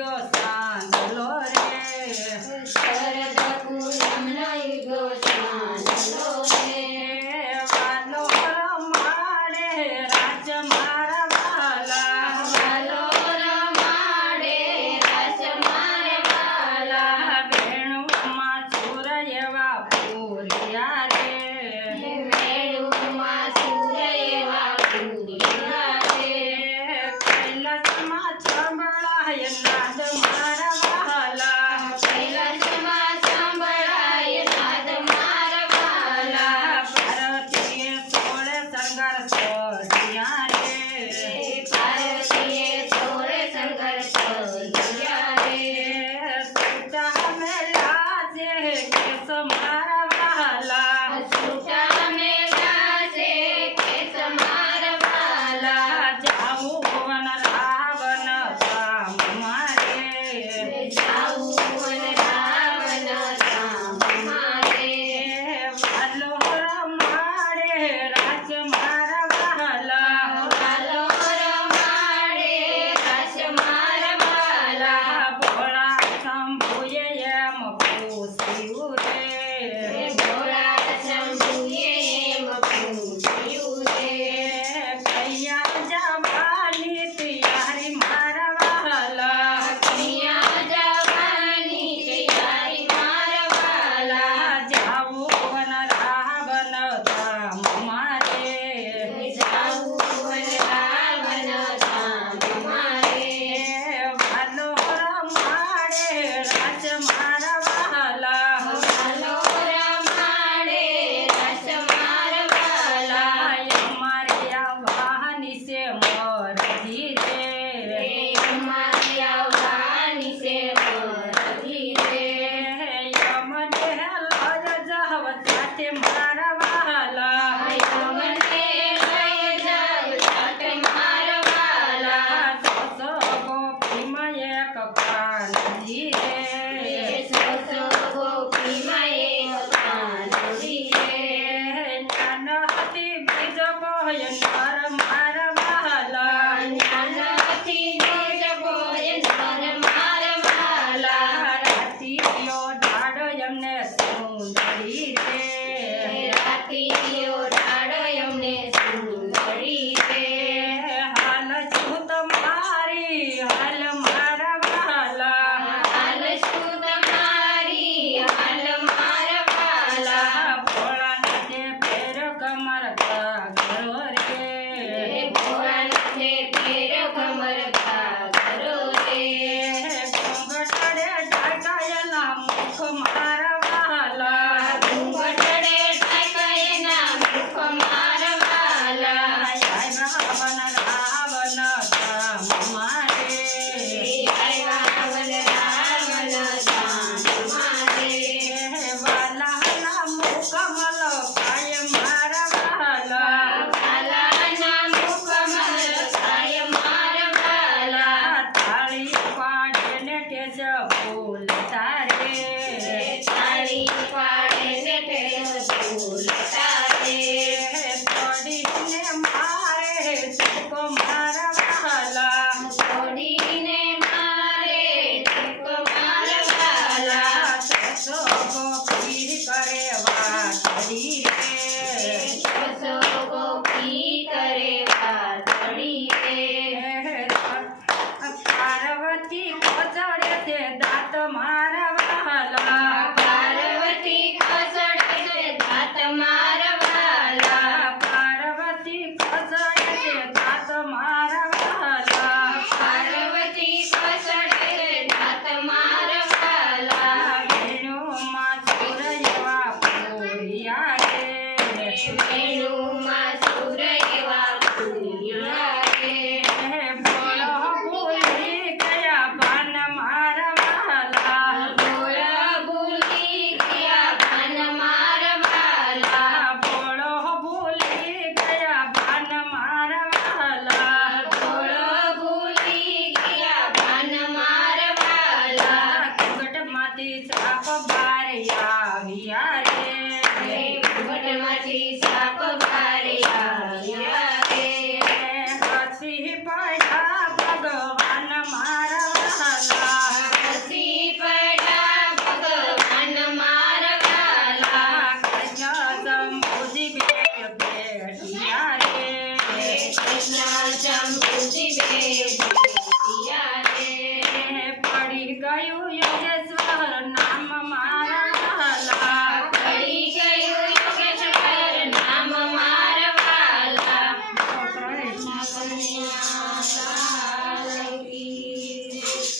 યુગ્યો સાંજલો રે શરદ પૂનમનો યુગ્યો સાંજલો રે વાલો રમાડે રાજ મારા વાલા વાલો રમાડે રાસ મારે વાલા વેણુમાં સુર એવા પૂર્યા રે વેણુમાં સુર એવા પૂર્યા રે કૈલાસમાં સંભળાય નાદ મારા વાલા કૈલાસમાં સંભળાય નાદ મારા વાલા પાર્વતીએ સોળે શણગાર સોઢિયા રે પાર્વતીએ સોળે શણગાર સોઢિયા રે છૂટા મેલા છે કેસ મારા વાલા છૂટા મેલા છે કેસ મારા વાલા જાવું ભુવન રાવણ સામ મારે જાવું રાવણ સામ મારે વાલો રમાડે રાજ મારા વાલા વાલો રમાડે રાસ મારા વાલા ભોળા શંભુએ એમ પૂછ્યું રે ભોળા શંભુએ એમ પૂછ્યું રે કૈયા જવાની તૈયારી મારા વાલા કન્યા જવાની તૈયારી મારા વાલા જાવું ભુવન રાવણ ધામ મારે જાવું રાવણ ધામ મારે વાલો રમાડે રાજ મારા વાલા વાલો રમાડે રાસ મારા વાલા અમારે આ વાહની છે મોરજી રે અમારી આવવાની છે મોરજી રે યમને લજ જાવ સાથે મારા વાલા મને લઈ જાવ સાથે મારા વાલા સોસો ગોપીમાં એક કાનજી રે સોસો ગોપીમાં એક કાનજી રે જ્ઞાન હતી બીજો કોઈ નર મારા વાલા જ્ઞાનથી બીજ કોઈ નર મારા વાલા રાતીયો ડાડો એમને સુંદરી રે રાતીઓ ડાળો એમને સુંદરી રે હાલ છું તમારી હાલ મારા વાલા હાલ શું તમારી હાલ મારા વાલા ભોળાનાથે ફેર કમર ઘાઘરો રે ભોળાનાથે ફેર કમર ઘાઘરો રે ઘૂંઘટડે ઢાંકાયેલા મુખ મારા વાલા ઘૂંઘટડે ઢાંકાયેલા મુખ મારા વાલા રાવણ રાવણ ધામ મારે રાવણ રાવણ ધામ મારે વાલાના મુકમલ કાય મારા વાલા વાલાના મુખમલ કાય મારા વાલા તાળી પાડે ને ટેજ ફૂલ તારે તાળી પાડે ને ટેજ ફૂલ તારે તોડીને મારે તુકો મારા વાલા છોડીને મારે ઠેકો મારા વાલા સસો ગોપીર કરે વાતડી રે સોસો ગોપી કરે વાતડી રે પાર્વતી કોચડે તે દાંત મારા ગયું યોગેશ્વર નામ મારા વાલા પડી ગયું યોગેશ્વર નામ મારા વાલા. કૃષ્ણ કનૈયા